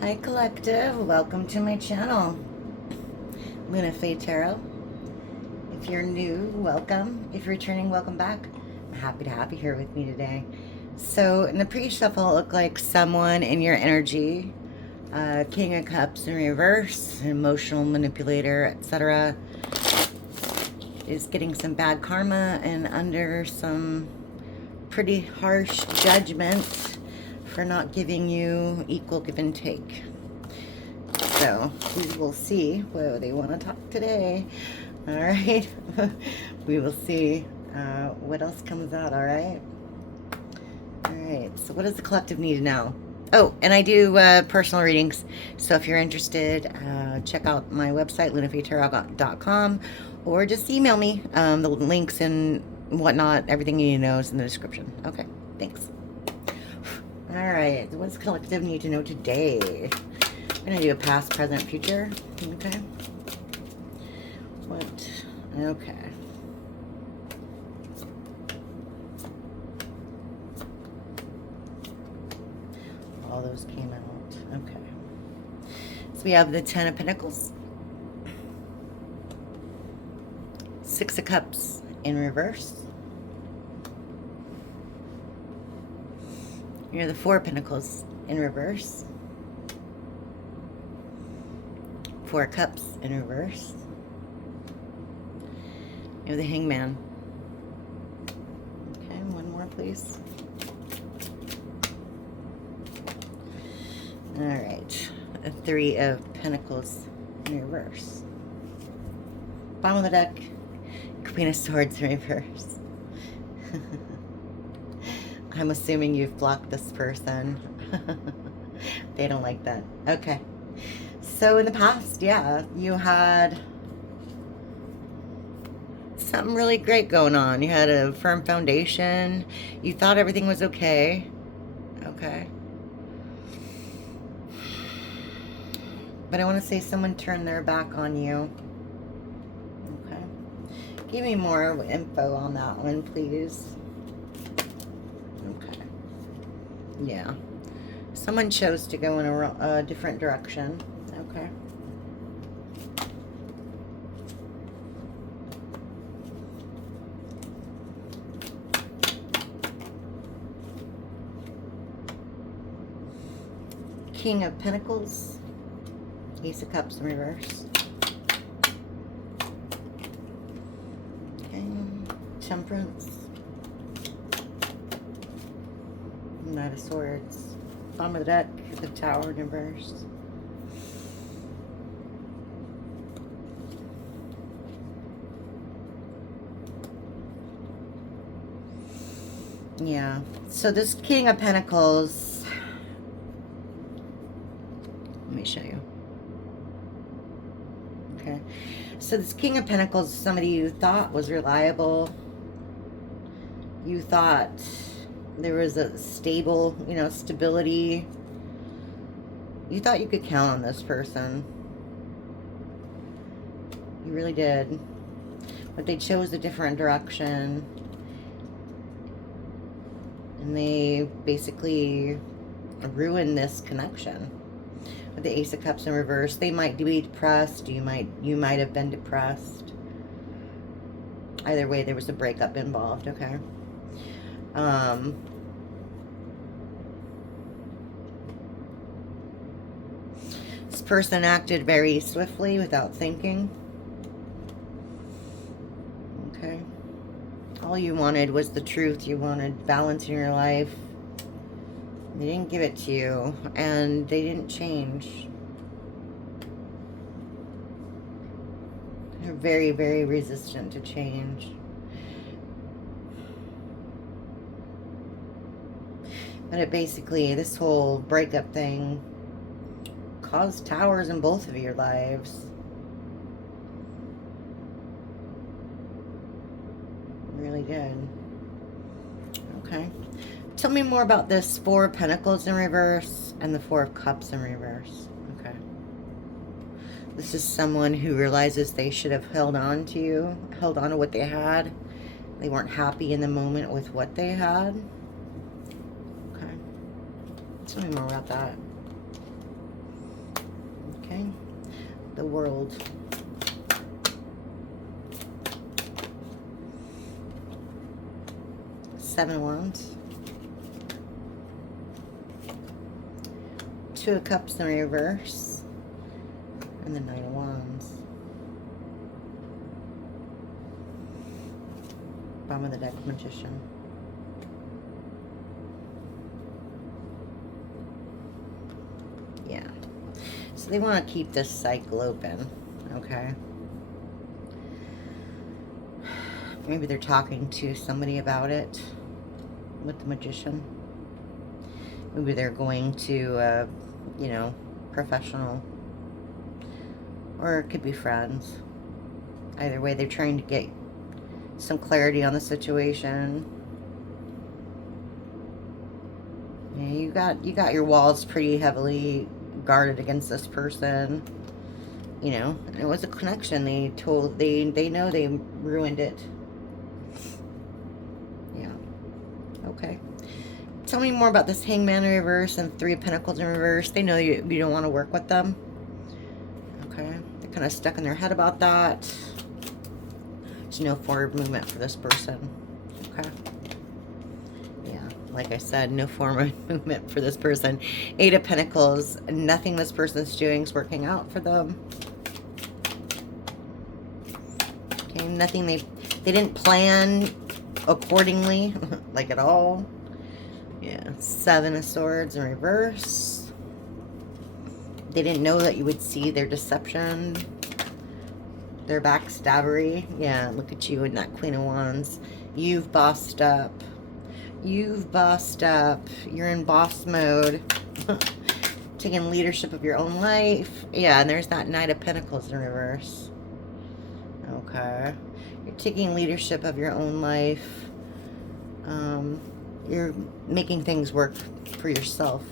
Hi Collective, welcome to my channel, LunaFae Tarot. If you're new, welcome. If you're returning, welcome back. I'm happy to have you here with me today. So in the pre-shuffle, it looked like someone in your energy, King of Cups in reverse, an emotional manipulator, etc., is getting some bad karma and under some pretty harsh judgment for not giving you equal give and take. So we will see what they want to talk today. All right. We will see what else comes out. All right. All right. So what does the collective need to know? Oh, and I do personal readings. So if you're interested, check out my website, LunaFaeTarot.com, or just email me. The links and whatnot, everything you need to know is in the description. Okay. Thanks. All right. What does the collective need to know today? I'm going to do a past, present, future. Okay. What? Okay. All those came out. Okay. So we have the Ten of Pentacles. Six of Cups in reverse. You're the Four of Pentacles in reverse. Four of Cups in reverse. You're the Hangman. Okay, one more, please. All right, a Three of Pentacles in reverse. Bottom of the deck, Queen of Swords in reverse. I'm assuming you've blocked this person. They don't like that. Okay. So in the past, yeah, you had something really great going on. You had a firm foundation. You thought everything was okay. Okay. But I want to say someone turned their back on you. Okay. Give me more info on that one, please. Okay. Yeah. Someone chose to go in a different direction. Okay. King of Pentacles. Ace of Cups in reverse. Okay. Temperance. Knight of Swords. Bottom of the deck, the Tower in reverse. Yeah. So this King of Pentacles, let me show you. Okay. So this King of Pentacles is somebody you thought was reliable. You thought there was a stable, stability. You thought you could count on this person. You really did. But they chose a different direction. And they basically ruined this connection. With the Ace of Cups in reverse, they might be depressed. You might have been depressed. Either way, there was a breakup involved, okay? This person acted very swiftly without thinking. Okay. All you wanted was the truth. You wanted balance in your life. They didn't give it to you, and they didn't change. They're very, very resistant to change. But it basically, this whole breakup thing caused towers in both of your lives. It really did. Okay. Tell me more about this Four of Pentacles in reverse and the Four of Cups in reverse. Okay. This is someone who realizes they should have held on to you, held on to what they had. They weren't happy in the moment with what they had. Okay. Tell me more about that. the World. Seven of Wands. Two of Cups in reverse. And the Nine of Wands. Bottom of the deck, Magician. Yeah. So they want to keep this cycle open. Okay. Maybe they're talking to somebody about it with the Magician. Maybe they're going to, you know, professional. Or it could be friends. Either way, they're trying to get some clarity on the situation. Yeah, you got your walls pretty heavily guarded against this person. You know, and it was a connection. They know they ruined it. Yeah. Okay. Tell me more about this Hangman in reverse and Three of Pentacles in reverse. They know you don't want to work with them. Okay. They're kind of stuck in their head about that. There's no forward movement for this person. Okay. Yeah. Like I said, no forward movement for this person. Eight of Pentacles. Nothing this person's doing is working out for them. Okay. Nothing they didn't plan accordingly, like at all. Yeah, Seven of Swords in reverse. They didn't know that you would see their deception, their backstabbery. Yeah, look at you in that Queen of Wands. You've bossed up. You've bossed up. You're in boss mode. Taking leadership of your own life. Yeah, and there's that Knight of Pentacles in reverse. Okay. You're taking leadership of your own life. You're making things work for yourself.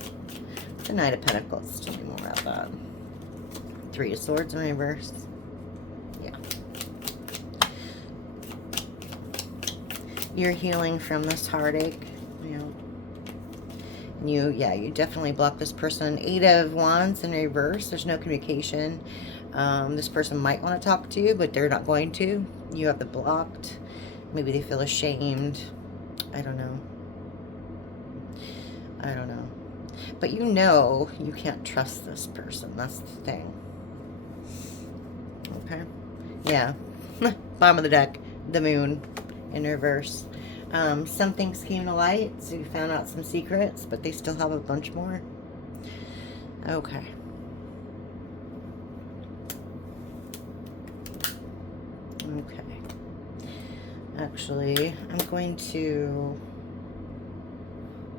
The Knight of Pentacles. Tell me more about that. Three of Swords in reverse. Yeah. You're healing from this heartache. Yeah. And you definitely blocked this person. Eight of Wands in reverse. There's no communication. This person might want to talk to you, but they're not going to. You have the blocked. Maybe they feel ashamed. I don't know. I don't know. But you know you can't trust this person. That's the thing. Okay. Yeah. Bottom of the deck. The Moon in reverse. Some things came to light, so you found out some secrets, but they still have a bunch more. Okay. Okay. Actually, I'm going to...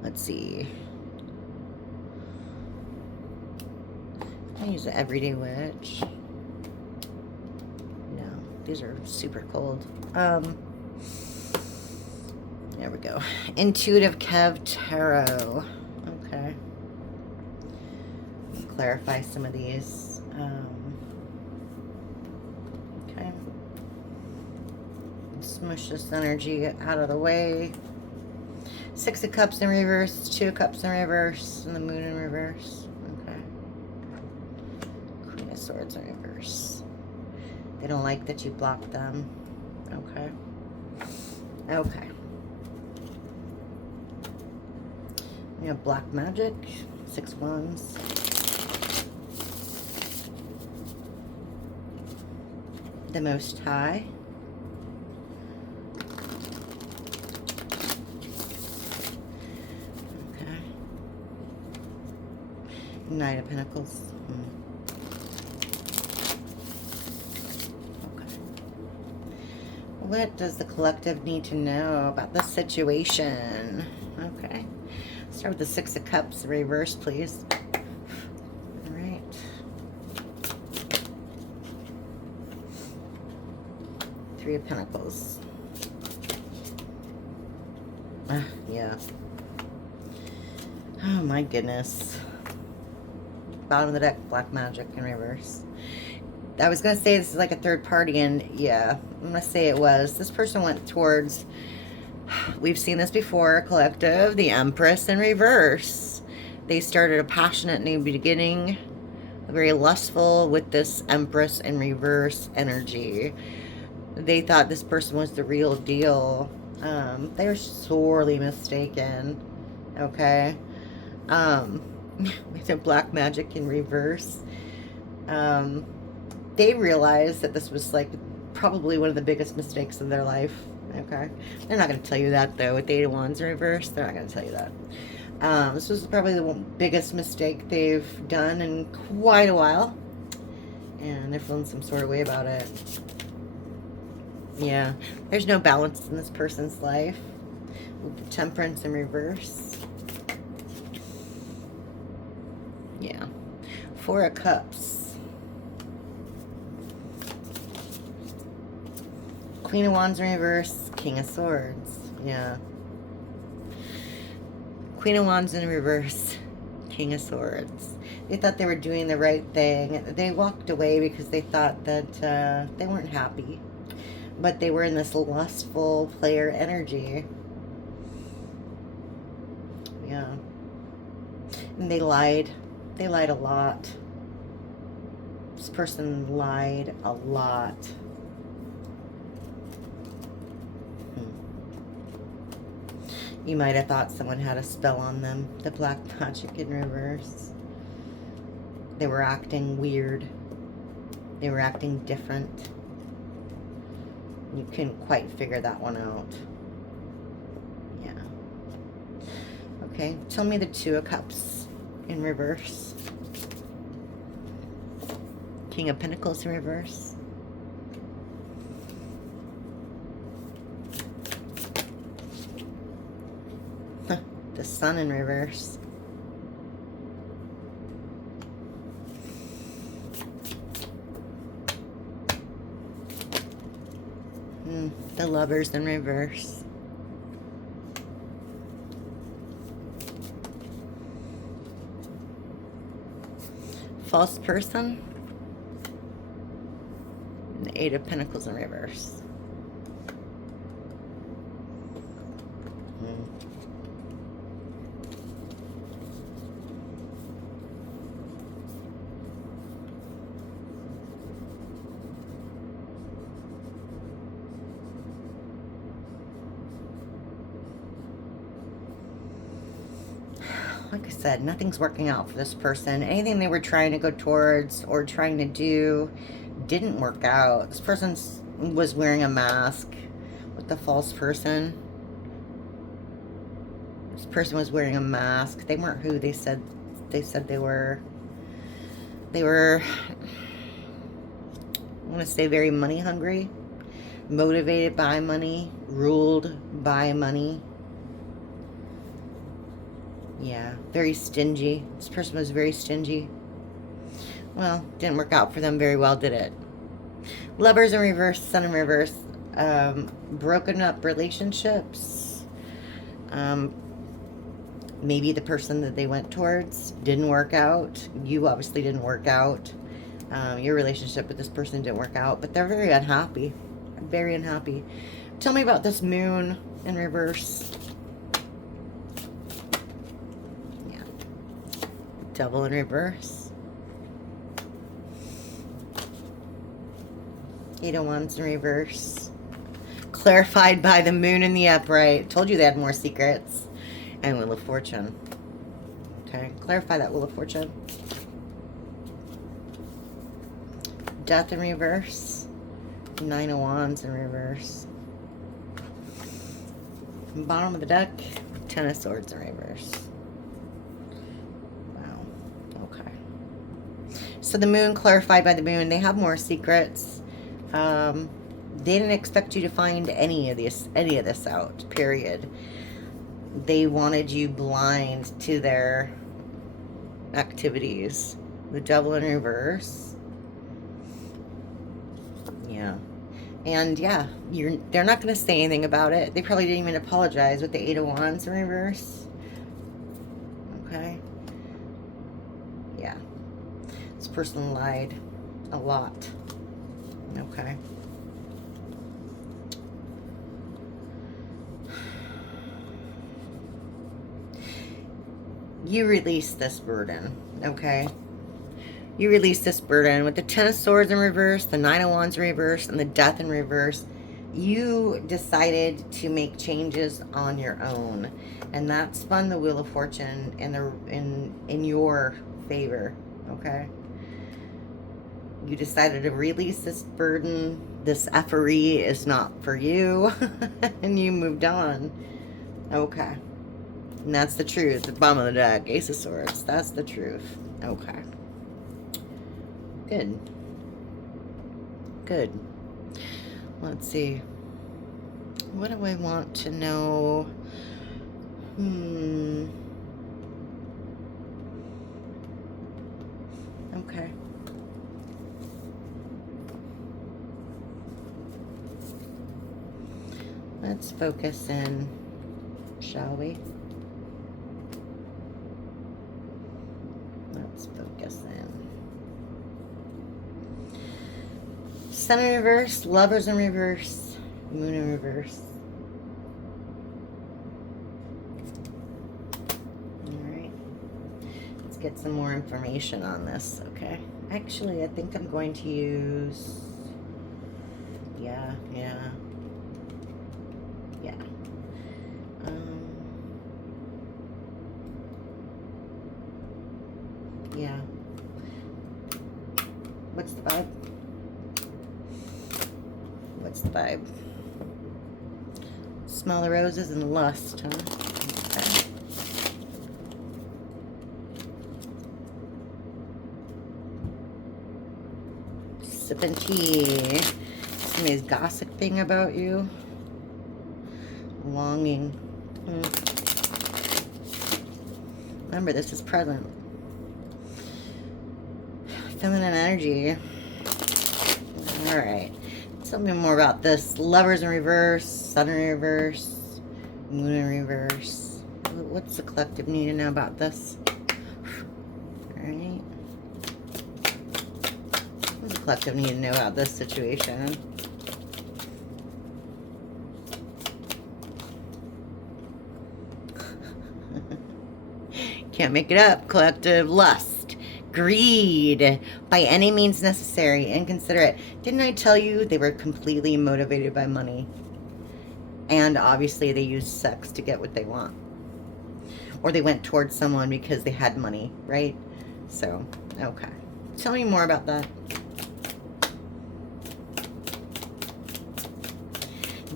Let's see. I use the Everyday Witch. No, these are super cold. There we go. Intuitive Kev Tarot. Okay. Let's clarify some of these. Okay. Smush this energy out of the way. Six of Cups in reverse, Two of Cups in reverse, and the Moon in reverse. Okay. Queen of Swords in reverse. They don't like that you blocked them. Okay. Okay. We have Black Magic, Six of Wands. The Most High. Knight of Pentacles. Okay. What does the collective need to know about the situation? Okay. Start with the Six of Cups, reverse, please. All right. Three of Pentacles. Yeah. Oh my goodness. Bottom of the deck, Black Magic in reverse. I was going to say this is like a third party, and yeah, I'm going to say it was. This person went towards, we've seen this before, collective, the Empress in reverse. They started a passionate new beginning. very lustful with this Empress in reverse energy. They thought this person was the real deal. They're sorely mistaken. Okay. With their black magic in reverse. They realized that this was like probably one of the biggest mistakes of their life. Okay. They're not going to tell you that though. With the Eight of Wands in reverse, they're not going to tell you that. This was probably the biggest mistake they've done in quite a while. And they're feeling some sort of way about it. Yeah. There's no balance in this person's life. With the Temperance in reverse. Yeah. Four of Cups. Queen of Wands in reverse. King of Swords. Yeah. Queen of Wands in reverse. King of Swords. They thought they were doing the right thing. They walked away because they thought that they weren't happy. But they were in this lustful player energy. Yeah. And they lied. They lied a lot. This person lied a lot. You might have thought someone had a spell on them. The black magic in reverse. They were acting weird. They were acting different. You couldn't quite figure that one out. Yeah. Okay, tell me the Two of Cups in reverse. King of Pentacles in reverse. The Sun in reverse. The Lovers in reverse. False Person. And the Eight of Pentacles in reverse. Like I said, nothing's working out for this person. Anything they were trying to go towards or trying to do didn't work out. This person was wearing a mask with the false person. This person was wearing a mask. They weren't who they said they were. They were, I want to say, very money hungry, motivated by money, ruled by money. Yeah, very stingy. This person was very stingy. Well, didn't work out for them very well, did it? Lovers in reverse, Sun in reverse. Broken up relationships. Maybe the person that they went towards didn't work out. You obviously didn't work out. Your relationship with this person didn't work out, but they're very unhappy. Very unhappy. Tell me about this Moon in reverse. Devil in reverse. Eight of Wands in reverse. Clarified by the Moon in the upright. Told you they had more secrets. And Wheel of Fortune. Okay, clarify that Wheel of Fortune. Death in reverse. Nine of Wands in reverse. Bottom of the deck. Ten of Swords in reverse. So the Moon, clarified by the Moon, they have more secrets. They didn't expect you to find any of this out, period. They wanted you blind to their activities. The Devil in reverse. Yeah. And yeah, they're not going to say anything about it. They probably didn't even apologize with the Eight of Wands in reverse. Okay. Yeah. This person lied a lot. Okay. You release this burden, okay? You release this burden. With the Ten of Swords in reverse, the Nine of Wands in reverse, and the Death in reverse, you decided to make changes on your own. And that spun the Wheel of Fortune in your favor, okay? You decided to release this burden. This effery is not for you. And you moved on. Okay. And that's the truth. The bottom of the deck, Ace of Swords. That's the truth. Okay. Good. Good. Let's see. What do I want to know? Okay. Let's focus in, shall we? Let's focus in. Sun in reverse, Lovers in reverse, Moon in reverse. Alright. Let's get some more information on this, okay? Actually, I think I'm going to use... Yeah. Yeah. What's the vibe? What's the vibe? Smell the roses and lust, huh? Okay. Sipping tea. Somebody's gossiping about you. Longing. Remember, this is present. Feminine energy. Alright. Tell me more about this. Lovers in reverse, Sun in reverse, Moon in reverse. What's the collective need to know about this? Alright. What's the collective need to know about this situation? Can't make it up. Collective lust. Greed. By any means necessary. Inconsiderate. Didn't I tell you they were completely motivated by money? And obviously they used sex to get what they want. Or they went towards someone because they had money, right? So, okay. Tell me more about that.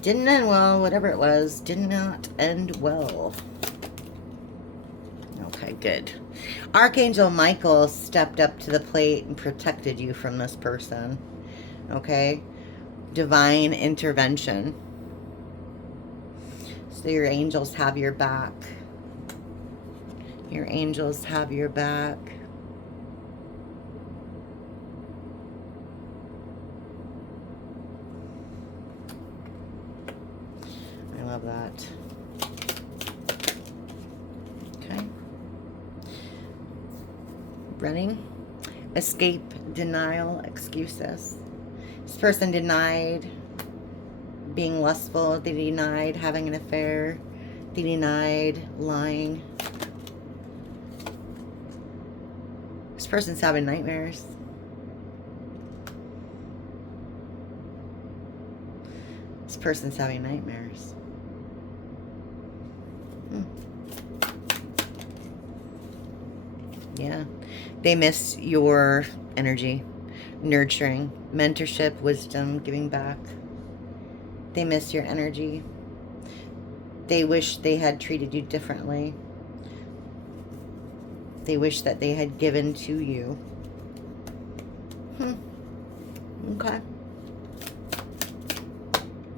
Didn't end well. Whatever it was, did not end well. Okay, good. Archangel Michael stepped up to the plate and protected you from this person. Okay? Divine intervention. So your angels have your back. Your angels have your back. I love that. Okay. Running, escape, denial, excuses. This person denied being lustful. They denied having an affair. They denied lying. This person's having nightmares. This person's having nightmares. Yeah. They miss your energy, nurturing, mentorship, wisdom, giving back. They miss your energy. They wish they had treated you differently. They wish that they had given to you. Okay.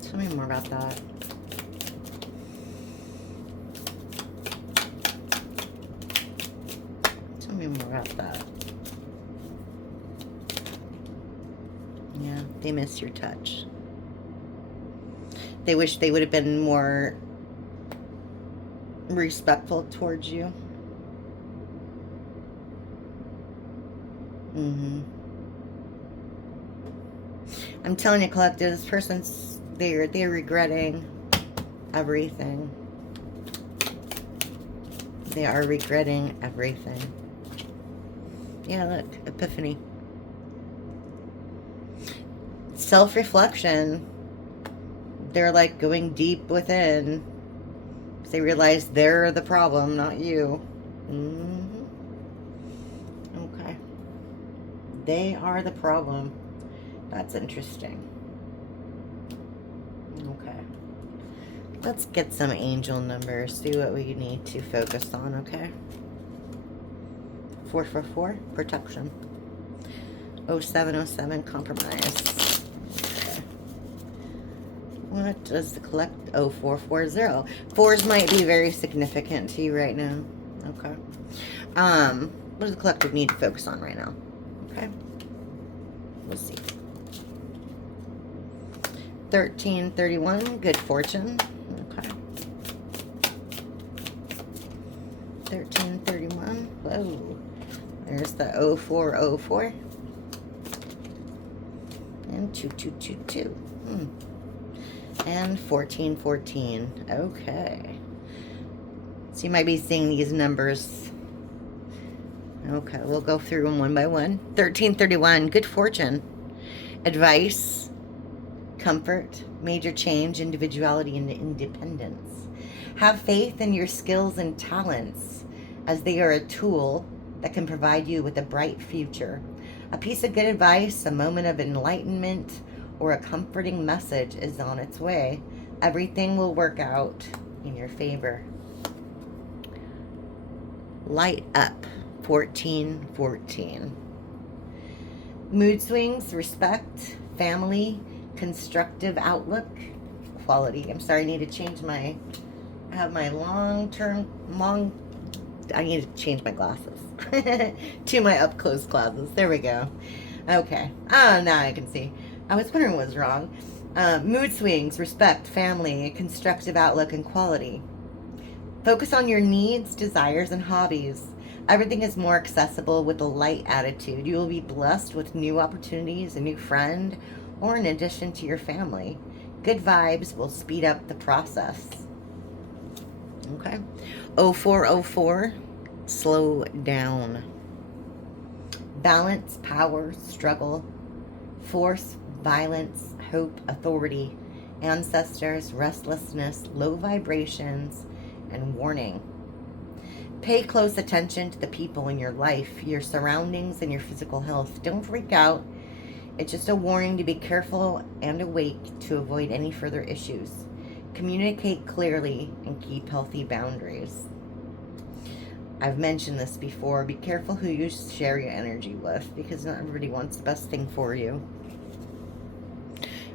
Tell me more about that. Tell me more about that. Yeah, they miss your touch. They wish they would have been more respectful towards you. I'm telling you, collective, this person's they're regretting everything. They are regretting everything. Yeah, look, epiphany. Self-reflection. They're like going deep within. They realize they're the problem, not you. Mm-hmm. Okay. They are the problem. That's interesting. Okay. Let's get some angel numbers. See what we need to focus on, okay? 444, protection. 0707, compromise. Okay. What does the collect... 0440. Fours might be very significant to you right now. Okay. What does the collective need to focus on right now? Okay. We'll see. 1331, good fortune. Okay. 1331. Whoa. There's the 0404. And 2222. And 1414. Okay. So you might be seeing these numbers. Okay, we'll go through them one by one. 1331, good fortune. Advice, comfort, major change, individuality, and independence. Have faith in your skills and talents, as they are a tool that can provide you with a bright future. A piece of good advice, a moment of enlightenment, or a comforting message is on its way. Everything will work out in your favor. Light up, 1414. Mood swings, respect, family, constructive outlook, quality. I'm sorry, I need to change my, I have my I need to change my glasses to my up close glasses. There we go. Okay. Oh, now I can see. I was wondering what was wrong. Mood swings, respect, family, constructive outlook, and quality. Focus on your needs, desires, and hobbies. Everything is more accessible with a light attitude. You will be blessed with new opportunities, a new friend, or an addition to your family. Good vibes will speed up the process. Okay. 0404, slow down. Balance, power, struggle, force, violence, hope, authority, ancestors, restlessness, low vibrations, and warning. Pay close attention to the people in your life, your surroundings, and your physical health. Don't freak out. It's just a warning to be careful and awake to avoid any further issues. Communicate clearly and keep healthy boundaries. I've mentioned this before. Be careful who you share your energy with, because not everybody wants the best thing for you.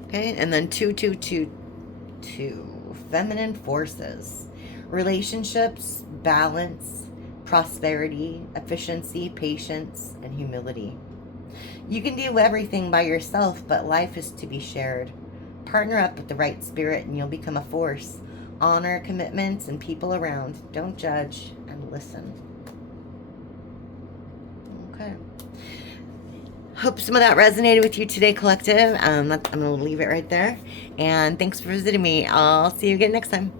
Okay, and then 2222, feminine forces. Relationships, balance, prosperity, efficiency, patience, and humility. You can do everything by yourself, but life is to be shared. Partner up with the right spirit and you'll become a force. Honor commitments and people around. Don't judge and listen. Okay. Hope some of that resonated with you today, collective. I'm going to leave it right there. And thanks for visiting me. I'll see you again next time.